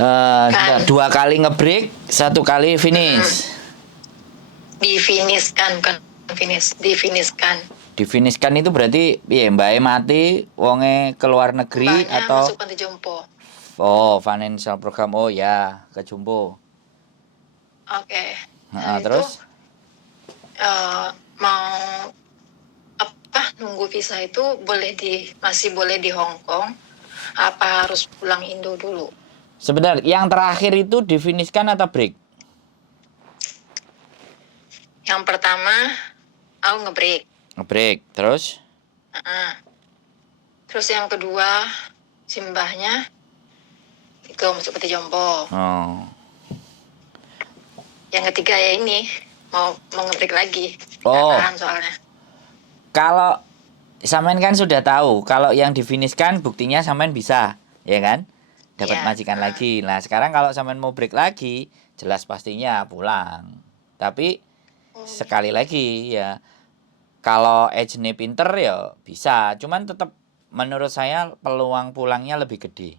Kan Dua kali ngebreak, satu kali finish. difinishkan, bukan finish, difinishkan. Difinishkan itu berarti ya Mbak mati, wonge keluar negeri Mbaknya atau masuk panti jompo. financial program, oh ya ke Jumbo. Oke. Nah itu Terus mau apa nunggu visa itu masih boleh di Hong Kong, apa harus pulang Indo dulu? sebentar, yang terakhir itu difinishkan atau break? Yang pertama aku ngebreak. Ngebreak, terus? Terus yang kedua simbahnya itu masuk peti jompo. Oh. Yang ketiga ya ini mau ngebreak lagi. Oh. Tahan soalnya. Kalau Samen kan sudah tahu kalau yang difinishkan buktinya Samen bisa, ya kan? Dapat majikan lagi. Nah, sekarang kalau Samen mau break lagi, jelas pastinya pulang. Tapi sekali lagi ya, kalau Ejne pinter ya bisa, cuman tetap menurut saya peluang pulangnya lebih gede.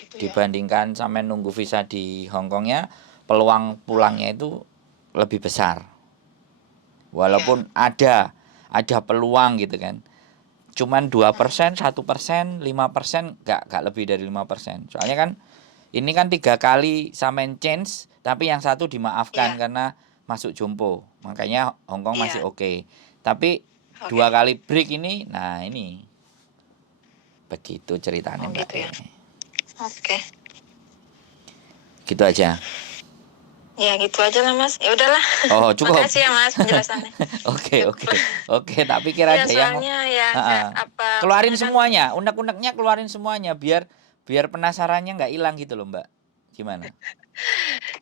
Gitu ya. Dibandingkan Samen nunggu visa di Hongkongnya, peluang pulangnya itu lebih besar. Walaupun ada peluang gitu kan. Cuman 2%, 1%, 5%, gak lebih dari 5%. Soalnya kan ini kan 3 kali Samen change, tapi yang satu dimaafkan karena masuk jompo. Makanya Hongkong masih oke. Tapi 2 kali break ini, nah ini begitu ceritanya Mbak. Gitu ya. Oke. Gitu aja. Ya gitu aja lah Mas. Ya udahlah. Oh cukup. Makasih ya Mas penjelasannya. Oke. Tak pikir aja yang keluarin semuanya, unek-uneknya keluarin semuanya biar penasarannya nggak hilang gitu loh Mbak. Gimana?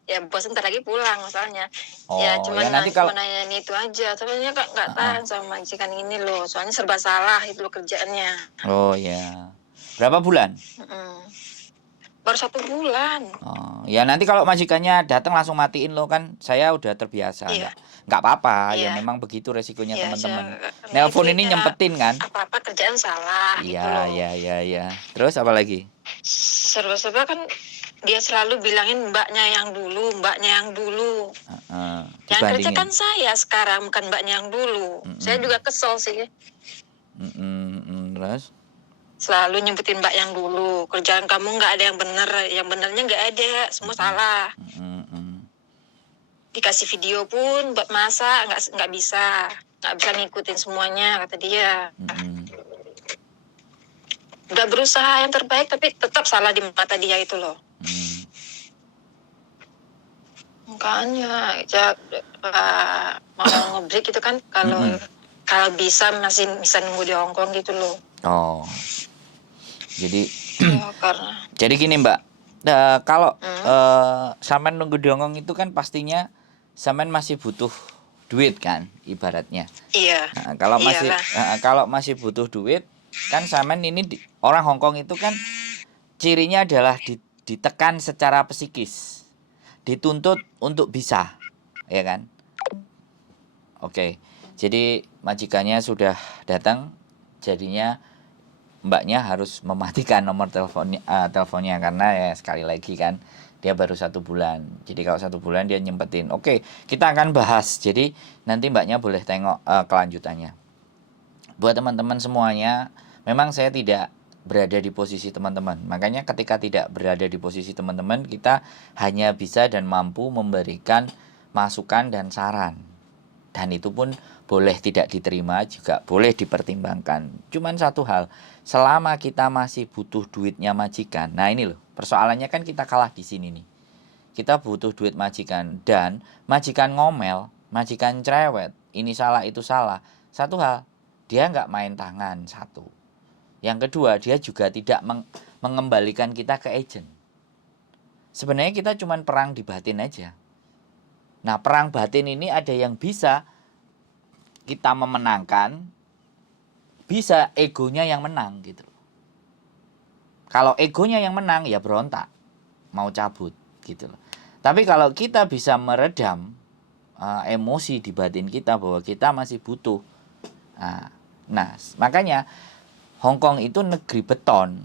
Ya bos ntar lagi pulang masalahnya. Oh, ya cuma ya nanti kalau nanyain itu aja. Soalnya nggak tahan sama majikan ini loh. Soalnya serba salah itu loh kerjaannya. Oh ya. Berapa bulan? Baru 1 bulan. Oh, ya nanti kalau majikannya datang langsung matiin lo kan, saya udah terbiasa. Nggak apa-apa, ya memang begitu resikonya teman-teman. Nelpon ini nyempetin kan? Apa-apa kerjaan salah gitu loh. Iya. Terus apa lagi? Serba-serba kan dia selalu bilangin mbaknya yang dulu. Yang kerja kan saya sekarang, bukan mbaknya yang dulu. Saya juga kesel sih. Terus? Selalu nyebutin mbak yang dulu. Kerjaan kamu nggak ada yang bener, yang benernya nggak ada, semua salah. Dikasih video pun buat masak nggak bisa ngikutin semuanya kata dia. Udah berusaha yang terbaik tapi tetap salah di mata dia itu loh. Makanya mau ngebreak itu kan kalau bisa masih bisa nunggu di Hongkong gitu loh. Oh. Jadi jadi gini Mbak, kalau Samen nunggu di Hongkong itu kan pastinya Samen masih butuh duit kan ibaratnya. Iya. Nah, kalau masih butuh duit kan Samen ini orang Hongkong itu kan cirinya adalah ditekan secara psikis, dituntut untuk bisa, ya kan? Oke. Jadi majikannya sudah datang, jadinya mbaknya harus mematikan nomor teleponnya karena ya sekali lagi kan dia baru 1 bulan. Jadi kalau 1 bulan dia nyempetin. Oke, kita akan bahas. Jadi nanti mbaknya boleh tengok kelanjutannya. Buat teman-teman semuanya, memang saya tidak berada di posisi teman-teman. Makanya ketika tidak berada di posisi teman-teman, kita hanya bisa dan mampu memberikan masukan dan saran. Dan itu pun boleh tidak diterima, juga boleh dipertimbangkan. Cuman satu hal, selama kita masih butuh duitnya majikan. Nah ini loh, persoalannya kan kita kalah di sini nih. Kita butuh duit majikan dan majikan ngomel, majikan cerewet, ini salah itu salah. Satu hal, dia nggak main tangan, satu. Yang kedua, dia juga tidak mengembalikan kita ke agent. Sebenarnya kita cuman perang di batin aja. Nah, perang batin ini ada yang bisa kita memenangkan, bisa egonya yang menang gitu. Kalau egonya yang menang ya berontak, mau cabut gitu loh. Tapi kalau kita bisa meredam emosi di batin kita bahwa kita masih butuh. Nah, makanya Hongkong itu negeri beton.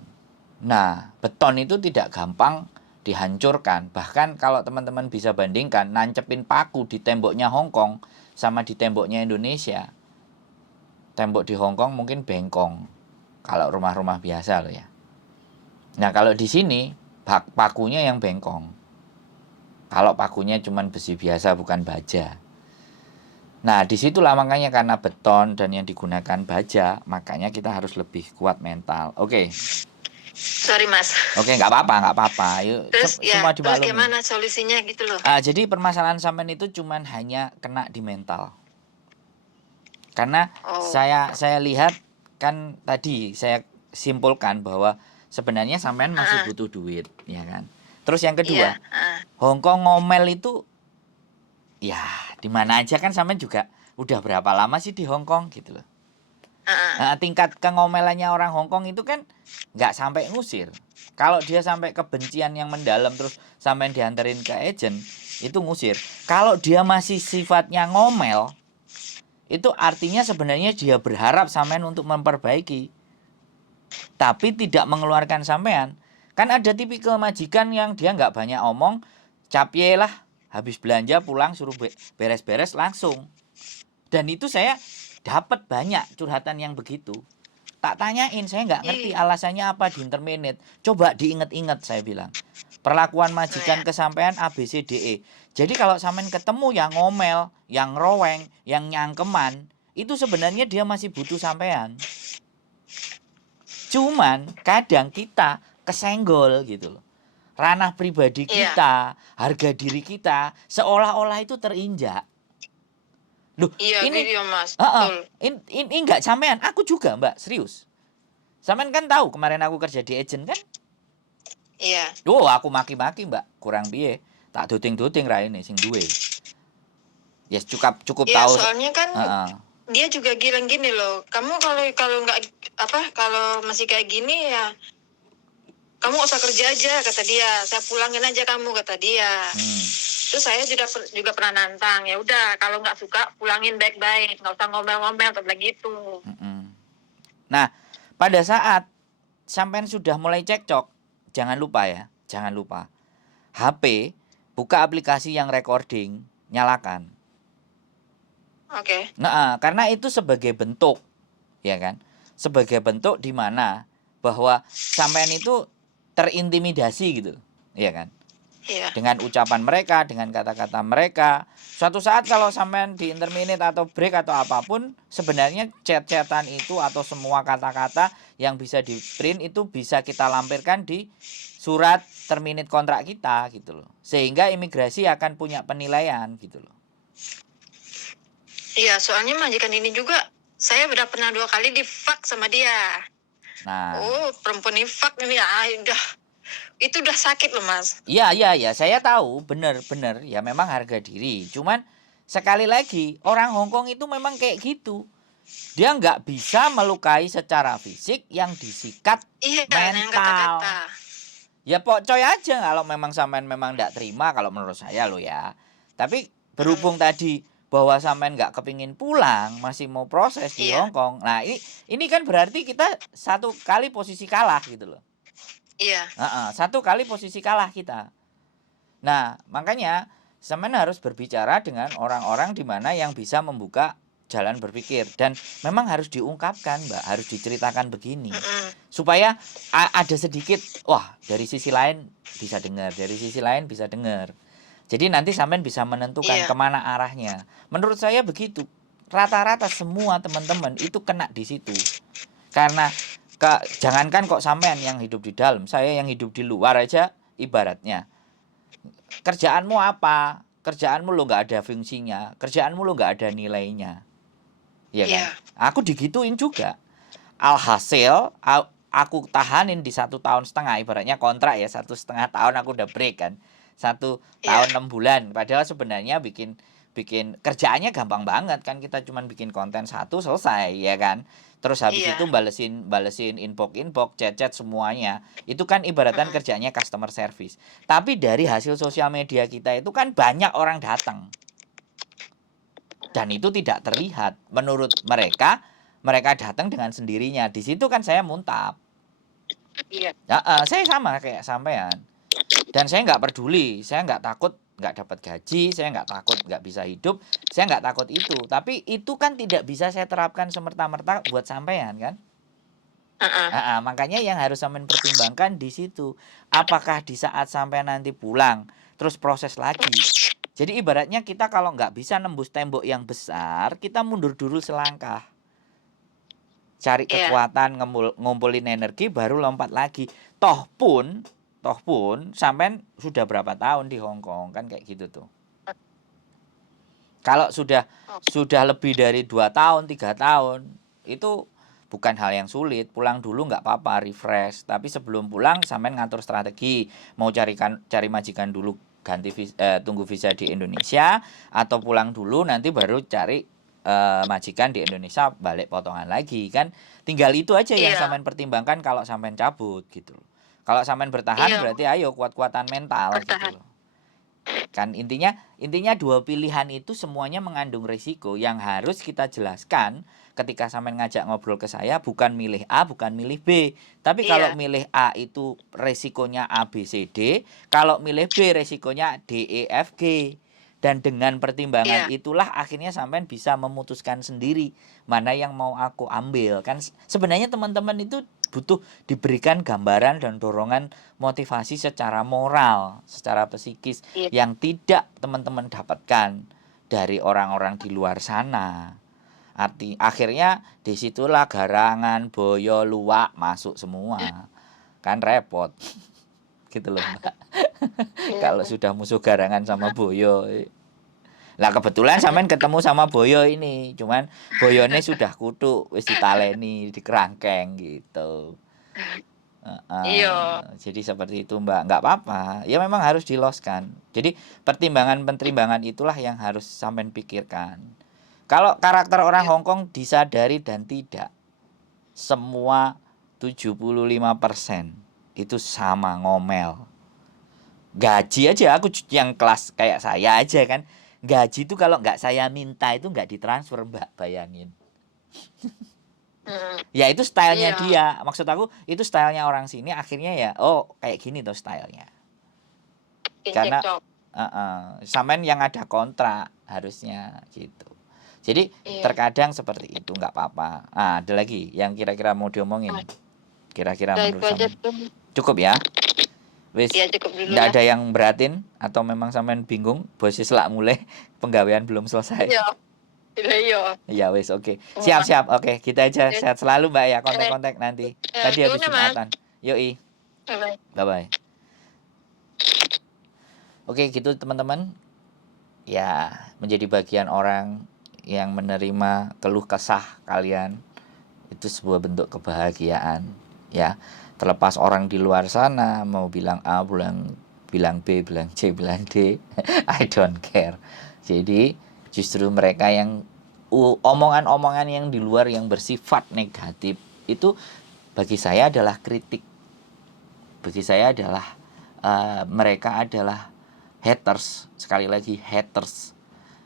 Nah, beton itu tidak gampang dihancurkan. Bahkan kalau teman-teman bisa bandingkan, nancepin paku di temboknya Hong Kong sama di temboknya Indonesia. Tembok di Hong Kong mungkin bengkong. Kalau rumah-rumah biasa loh ya. Nah, kalau di sini pakunya yang bengkong. Kalau pakunya cuma besi biasa bukan baja. Nah, disitulah makanya karena beton dan yang digunakan baja, makanya kita harus lebih kuat mental. Oke. Sorry Mas. Oke, nggak apa-apa. Yuk, Terus semua terus dimaklumi. gimana solusinya gitu loh? Jadi permasalahan sampean itu cuman hanya kena di mental. Karena saya lihat kan tadi saya simpulkan bahwa sebenarnya sampean masih butuh duit, ya kan. Terus yang kedua, Hong Kong ngomel itu ya di mana aja kan sampean juga udah berapa lama sih di Hong Kong gitu loh. Tingkat kengomelannya orang Hong Kong itu kan nggak sampai ngusir. Kalau dia sampai kebencian yang mendalam terus sampai dianterin ke agent, itu ngusir. Kalau dia masih sifatnya ngomel, itu artinya sebenarnya dia berharap sampean untuk memperbaiki. Tapi tidak mengeluarkan sampean. Kan ada tipikal majikan yang dia nggak banyak omong, capye lah, habis belanja pulang suruh beres-beres langsung. Dan itu saya dapat banyak curhatan yang begitu. Tak tanyain, saya nggak ngerti alasannya apa di interminate. Coba diinget-inget, saya bilang. Perlakuan majikan kesampean A, B, C, D, E. Jadi kalau sampean ketemu yang ngomel, yang roweng, yang nyangkeman, itu sebenarnya dia masih butuh sampean. Cuman kadang kita kesenggol gitu loh. Ranah pribadi kita, harga diri kita, seolah-olah itu terinjak. Loh, ini gitu Mas. Ini enggak sampean, aku juga Mbak, serius. Sampean kan tahu kemarin aku kerja di agent kan? Iya. Aku maki-maki Mbak, kurang piye. Tak duting-duting ra ini sing duwe. Yes, cukup tahu. Soalnya kan dia juga bilang gini loh, kamu kalau nggak kalau masih kayak gini ya kamu nggak usah kerja aja kata dia, saya pulangin aja kamu kata dia. Terus saya juga pernah nantang, ya udah kalau nggak suka pulangin baik-baik, nggak usah ngomel-ngomel atau begitu. Nah, pada saat sampean sudah mulai cekcok, jangan lupa HP buka aplikasi yang recording, nyalakan. Oke. Nah, karena itu sebagai bentuk, ya kan? Sebagai bentuk di mana bahwa sampean itu terintimidasi gitu, ya kan? Iya. Dengan ucapan mereka, dengan kata-kata mereka. Suatu saat kalau sampean di interminate atau break atau apapun, sebenarnya chat-chatan itu atau semua kata-kata yang bisa di print itu bisa kita lampirkan di surat terminate kontrak kita gitu loh. Sehingga imigrasi akan punya penilaian gitu loh. Iya, soalnya majikan ini juga saya udah pernah 2 kali di-fuck sama dia. Nah. Perempuan di-fuck ini itu udah sakit loh Mas. Iya, saya tahu, bener, ya memang harga diri. Cuman sekali lagi orang Hong Kong itu memang kayak gitu. Dia nggak bisa melukai secara fisik yang disikat mental. Ya pokcoy aja kalau memang sampean memang nggak terima kalau menurut saya lo ya. Tapi berhubung tadi bahwa sampean nggak kepingin pulang, masih mau proses di Hong Kong. Nah ini kan berarti kita satu kali posisi kalah gitu loh. Iya. Satu kali posisi kalah kita. Nah makanya sampean harus berbicara dengan orang-orang di mana yang bisa membuka jalan berpikir dan memang harus diungkapkan Mbak, harus diceritakan begini supaya ada sedikit dari sisi lain bisa dengar, dari sisi lain bisa dengar. Jadi nanti sampean bisa menentukan kemana arahnya. Menurut saya begitu. Rata-rata semua teman-teman itu kena di situ. Karena jangankan kok sampean yang hidup di dalam, saya yang hidup di luar aja ibaratnya. Kerjaanmu apa? Kerjaanmu lo nggak ada fungsinya, kerjaanmu lo nggak ada nilainya. Ya kan? Aku digituin juga. Alhasil aku tahanin di 1,5 tahun, ibaratnya kontrak ya 1,5 tahun aku udah break kan. 1 tahun 6 bulan. Padahal sebenarnya bikin kerjaannya gampang banget kan, kita cuman bikin konten 1 selesai ya kan. Terus habis itu balesin inbox chat semuanya. Itu kan ibaratkan kerjanya customer service. Tapi dari hasil sosial media kita itu kan banyak orang datang. Dan itu tidak terlihat. Menurut mereka datang dengan sendirinya. Di situ kan saya muntap. Iya. Saya sama kayak sampean. Dan saya nggak peduli, saya nggak takut nggak dapat gaji, saya nggak takut nggak bisa hidup, saya nggak takut itu. Tapi itu kan tidak bisa saya terapkan semerta-merta buat sampean kan? Heeh. Makanya yang harus sampean pertimbangkan di situ. Apakah di saat sampai nanti pulang, terus proses lagi. Jadi ibaratnya kita kalau nggak bisa nembus tembok yang besar, kita mundur dulu selangkah. Cari Iya. kekuatan, ngumpulin energi, baru lompat lagi. Toh pun sampean sudah berapa tahun di Hong Kong kan kayak gitu tuh. Kalau sudah lebih dari 2 tahun, 3 tahun, itu bukan hal yang sulit. Pulang dulu nggak apa-apa, refresh. Tapi sebelum pulang sampean ngatur strategi, mau cari majikan dulu, tunggu visa di Indonesia, atau pulang dulu nanti baru cari majikan di Indonesia, balik potongan lagi kan. Tinggal itu aja yang Iya. sampean pertimbangkan kalau sampean cabut gitu. Kalau sampean bertahan Iya. berarti ayo kuat-kuatan mental gitu Bertahan. loh. Kan intinya dua pilihan itu semuanya mengandung risiko yang harus kita jelaskan ketika sampean ngajak ngobrol ke saya, bukan milih A, bukan milih B. Tapi kalau Iya. milih A itu resikonya A, B, C, D, kalau milih B resikonya D, E, F, G. Dan dengan pertimbangan Iya. itulah akhirnya sampean bisa memutuskan sendiri mana yang mau aku ambil. Kan sebenarnya teman-teman itu butuh diberikan gambaran dan dorongan motivasi secara moral, secara psikis Iya. yang tidak teman-teman dapatkan dari orang-orang di luar sana. Akhirnya disitulah garangan, boyo, luwak masuk semua. Kan repot. Gitu loh, Mbak. Kalau sudah musuh garangan sama boyo. Lah kebetulan sampean ketemu sama boyo ini, cuman boyone sudah kutuk, wis ditaleni, dikerangkeng gitu. Iya. Jadi seperti itu, Mbak. Nggak apa-apa. Ya memang harus diloskan. Jadi pertimbangan-pertimbangan itulah yang harus sampean pikirkan. Kalau karakter orang Hong Kong disadari dan tidak, semua 75% itu sama ngomel. Gaji aja aku yang kelas kayak saya aja kan. Gaji itu kalau nggak saya minta itu nggak ditransfer, Mbak, bayangin. Ya itu stylenya Iya. dia. Maksud aku itu stylenya orang sini akhirnya ya, oh kayak gini tuh stylenya. Karena sampean yang ada kontrak harusnya gitu. Jadi Iya. terkadang seperti itu nggak apa-apa. Ada lagi yang kira-kira mau diomongin. Kira-kira Udah menurut itu aja sampean. dulu. Cukup ya? Wis. Iya, cukup dulu Nggak lah. ada yang beratin atau memang sampean bingung bosnya selak mulai penggawean belum selesai. Iya. Iya. Ya wis oke. Siap. Oke, kita aja sehat selalu, Mbak ya. Kontak-kontak nanti. Tadi habis Yaudah, Mas. Jumatan. Yoi. Bye-bye. Bye-bye. Oke, gitu teman-teman. Ya, menjadi bagian orang yang menerima keluh kesah kalian itu sebuah bentuk kebahagiaan, ya. Terlepas orang di luar sana mau bilang A, bilang B, bilang C, bilang D, I don't care. Jadi justru mereka yang omongan-omongan yang di luar yang bersifat negatif itu bagi saya adalah kritik. Bagi saya adalah mereka adalah haters. Sekali lagi haters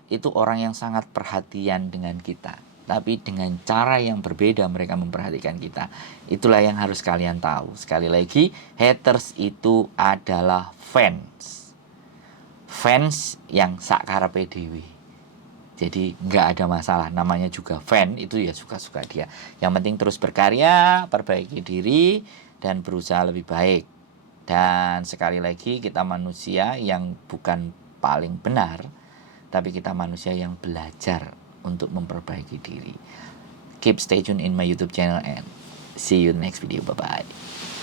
itu orang yang sangat perhatian dengan kita, tapi dengan cara yang berbeda mereka memperhatikan kita. Itulah yang harus kalian tahu. Sekali lagi, haters itu adalah fans yang sakarepe dhewe. Jadi nggak ada masalah, namanya juga fan, itu ya suka-suka dia. Yang penting terus berkarya, perbaiki diri, dan berusaha lebih baik. Dan sekali lagi kita manusia yang bukan paling benar, tapi kita manusia yang belajar untuk memperbaiki diri. Keep stay tune in my YouTube channel and see you next video. Bye-bye.